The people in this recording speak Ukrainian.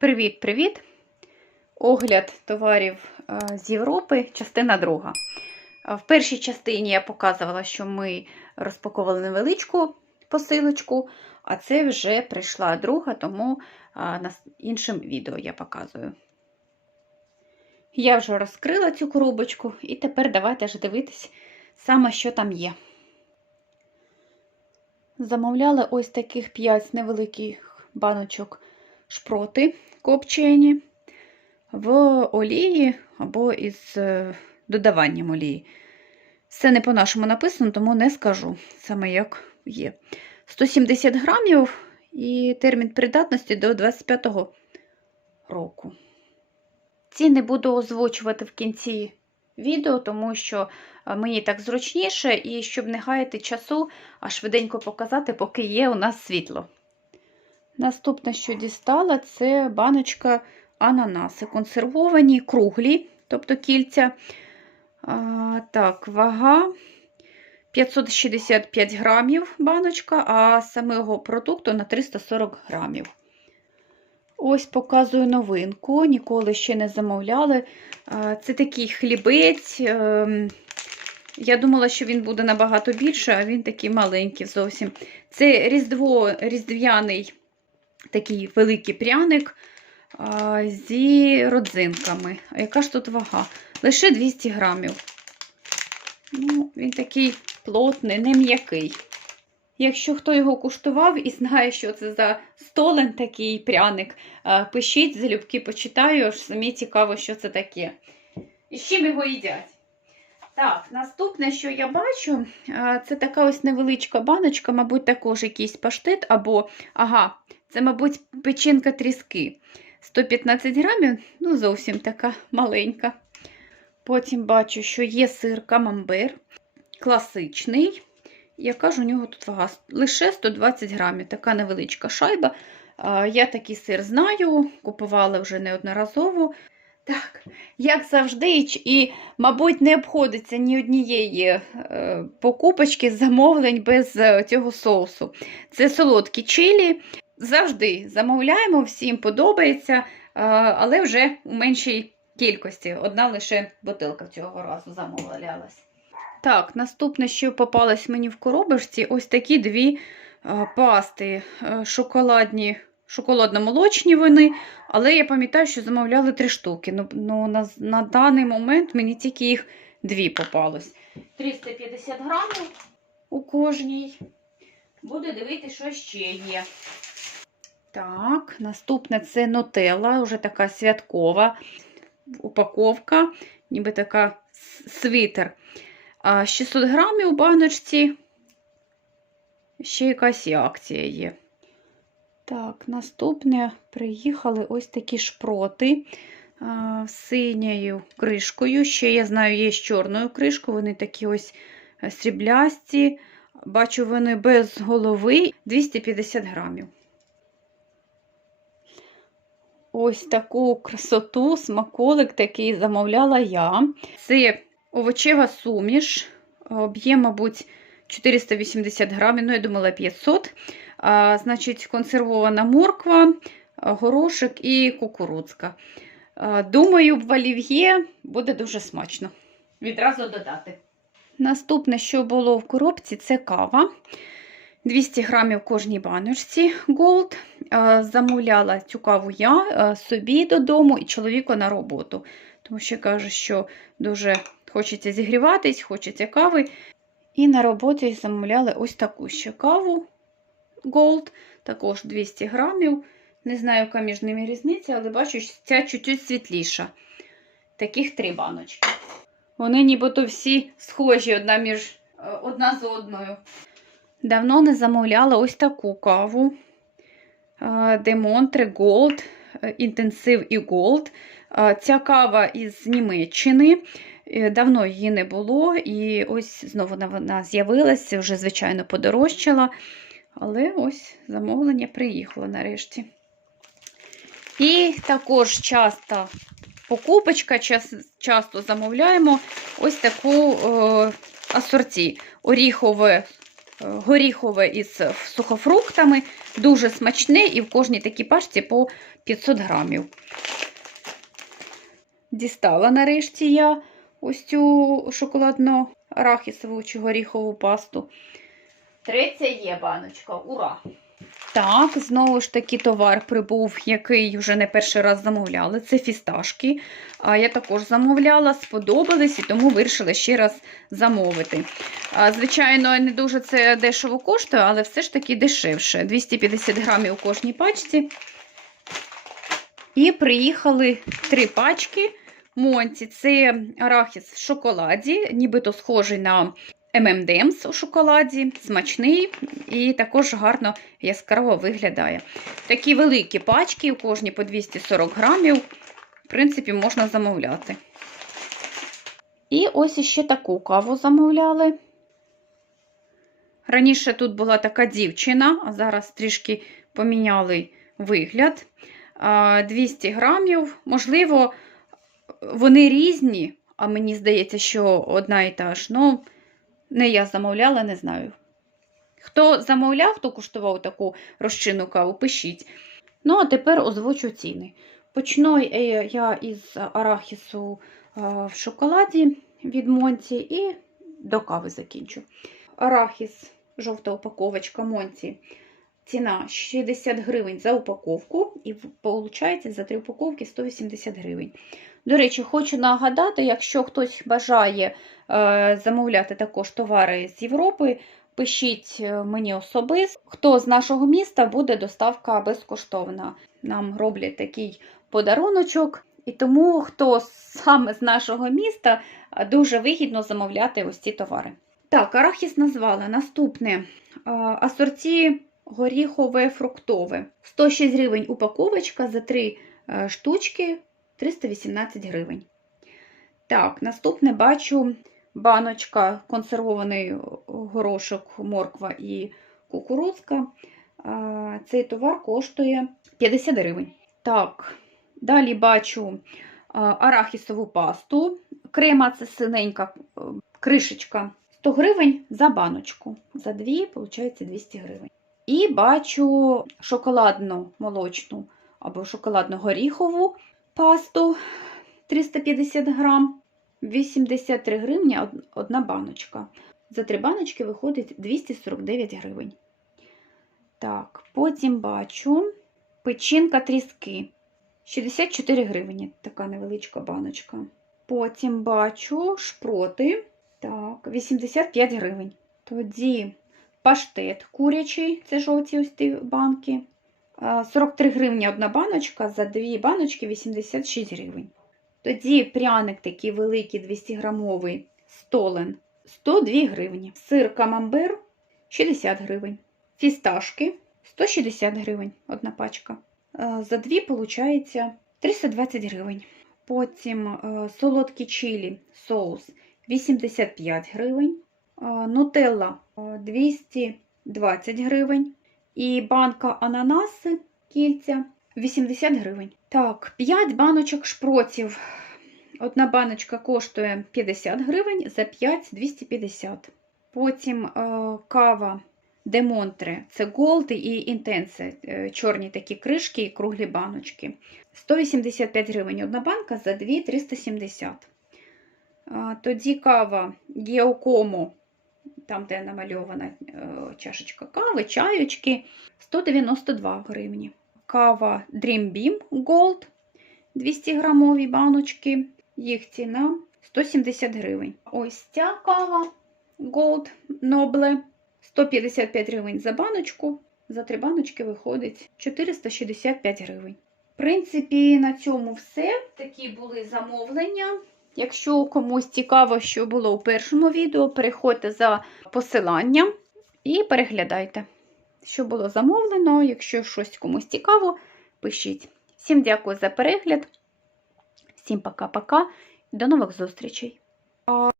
Привіт-привіт! Огляд товарів е, з Європи, частина друга. Е, В першій частині я показувала, що ми розпаковували невеличку посилочку, а це вже прийшла друга, тому е, на іншим відео я показую. Я вже розкрила цю коробочку, і тепер давайте ж дивитись саме, що там є. Замовляли ось таких 5 невеликих баночок шпроти копчені в олії або із е, додаванням олії. Все не по-нашому написано, тому не скажу саме як є. 170 грамів і термін придатності до 25-го року. Ціни буду озвучувати в кінці відео, тому що е, мені так зручніше, і щоб не гаяти часу, а швиденько показати, поки є у нас світло. Наступне, що дістала, це баночка ананаси. Консервовані, круглі, тобто кільця. А, так, вага 565 грамів баночка, а самого продукту на 340 грамів. Ось показую новинку, ніколи ще не замовляли. Це такий хлібець. ем, Я думала, що він буде набагато більше, а він такий маленький зовсім. Це різдво, різдвяний такий великий пряник а, зі родзинками. А яка ж тут вага? Лише 200 грамів. Ну, він такий плотний, не м'який. Якщо хто його куштував і знає, що це за столен такий пряник, пишіть, залюбки почитаю, аж самі цікаво, що це таке. І з чим його їдять. Так, наступне, що я бачу, це така ось невеличка баночка, мабуть, також якийсь паштет, або, ага, це, мабуть, печінка тріски. 115 грамів, ну, зовсім така маленька. Потім бачу, що є сир камамбер, класичний. Яка ж у нього тут вага? Лише 120 грамів, така невеличка шайба. Я такий сир знаю, купувала вже неодноразово. Так, як завжди, і- мабуть, не обходиться ні однієї е, покупочки замовлень без е, цього соусу. Це солодкі чилі. Завжди замовляємо, всім подобається, е, але вже у меншій кількості. Одна лише бутилка цього разу замовлялась. Так, наступне, що попалось мені в коробочці, ось такі дві е, пасти е, шоколадні, шоколадно-молочні вони. Але я пам'ятаю, що замовляли три штуки. Ну, ну на, на даний момент мені тільки їх дві попалось. 350 грамів у кожній. Буду дивитися, що ще є. Так, наступне це нутелла, вже така святкова упаковка, ніби така с- свитер. А 600 грамів у баночці. Ще якась і акція є. Так, наступне приїхали ось такі шпроти з синьою кришкою. Ще, я знаю, є з чорною кришкою. Вони такі ось е, сріблясті. Бачу, вони без голови 250 грамів. Ось таку красоту, смаколик такий замовляла я. Це овочева суміш, об'єм, мабуть, 480 грамів, ну, я думала 500. А, значить, консервована морква, горошок і кукурудзка. А, думаю, в олів'є буде дуже смачно. Відразу додати. Наступне, що було в коробці, це кава. 200 грамів кожній баночці Gold. Е, Замовляла цю каву я е, собі додому і чоловіку на роботу. Тому що каже, що дуже хочеться зігріватись, хочеться кави. І на роботі замовляли ось таку ще каву Gold, також 200 грамів. Не знаю, яка між ними різниця, але бачу, що ця чуть-чуть світліша. Таких три баночки. Вони нібито всі схожі одна, між, е, одна з одною. Давно не замовляла ось таку каву. Демонтре Gold, інтенсив і Gold. Е, Ця кава із Німеччини. Е, Давно її не було, і ось знову вона- з'явилася, вже, звичайно, подорожчала. Але ось замовлення приїхало нарешті. І також часто покупочка, часто замовляємо ось таку е, асорті. Оріхове, е, горіхове із сухофруктами. Дуже смачне, і в кожній такій пачці по 500 грамів. Дістала нарешті я ось цю шоколадно-арахісову чи горіхову пасту. Третя є баночка. Ура! Так, знову ж таки товар прибув, який вже не перший раз замовляли. Це фісташки. Я також замовляла, сподобались і тому вирішила ще раз замовити. Звичайно, не дуже це дешево коштує, але все ж таки дешевше. 250 грамів у кожній пачці. І приїхали три пачки Монці. Це арахіс в шоколаді, нібито схожий на M&M's у шоколаді, смачний і також гарно яскраво виглядає. Такі великі пачки, у кожній по 240 грамів, в принципі, можна замовляти. І ось іще таку каву замовляли. Раніше тут була така дівчина, а зараз трішки поміняли вигляд. 200 грамів. Можливо, вони різні, а мені здається, що одна і та ж. Ну, не я замовляла, не знаю. Хто замовляв, хто куштував таку розчинну каву, пишіть. Ну, а тепер озвучу ціни. Почну е, я із арахісу е, в шоколаді від Монті і до кави закінчу. Арахіс, жовта упаковочка Монті. Ціна 60 гривень за упаковку, і виходить за три упаковки 180 гривень. До речі, хочу нагадати, якщо хтось бажає е, замовляти також товари з Європи, пишіть е, мені особисто. Хто з нашого міста буде доставка безкоштовна. Нам роблять такий подаруночок. І тому, хто саме з нашого міста, е, дуже вигідно замовляти ось ці товари. Так, арахіс назвали. Наступне асорті горіхове фруктове. 106 гривень упаковочка за 3 штучки 318 гривень. Так, наступне бачу баночка, консервований горошок, морква і кукурудзка. Цей товар коштує 50 гривень. Так, далі бачу арахісову пасту. Крема це синенька кришечка. 100 гривень за баночку. За дві, виходить, 200 гривень. І бачу шоколадну молочну або шоколадно-горіхову пасту 350 грам, 83 гривні одна баночка. За три баночки виходить 249 гривень. Так, потім бачу печінка тріски. 64 гривні, така невеличка баночка. Потім бачу шпроти. Так, 85 гривень. Тоді паштет курячий, це жовті ось ті банки. 43 гривні одна баночка, за дві баночки 86 гривень. Тоді пряник такий великий 200 грамовий столен 102 гривні. Сир камамбер 60 гривень. Фісташки 160 гривень одна пачка. За дві, виходить, 320 гривень. Потім солодкі чилі соус 85 гривень. Нутелла 220 гривень. І банка ананаси кільця 80 гривень. Так, 5 баночок шпротів. Одна баночка коштує 50 гривень, за 5 250. Потім е, кава Демонтре, це Gold і Intense, е, чорні такі кришки і круглі баночки. 185 гривень одна банка, за 2 370. Е, тоді кава Геокомо там, де намальована е, чашечка кави, чайочки 192 гривні. Кава Dream Beam Gold 200 грамові баночки. Їх ціна 170 гривень. Ось ця кава Gold Noble 155 гривень за баночку. За три баночки виходить 465 гривень. В принципі, на цьому все. Такі були замовлення. Якщо комусь цікаво, що було у першому відео, переходьте за посиланням і переглядайте, що було замовлено. Якщо щось комусь цікаво, пишіть. Всім дякую за перегляд. Всім пока-пока. До нових зустрічей!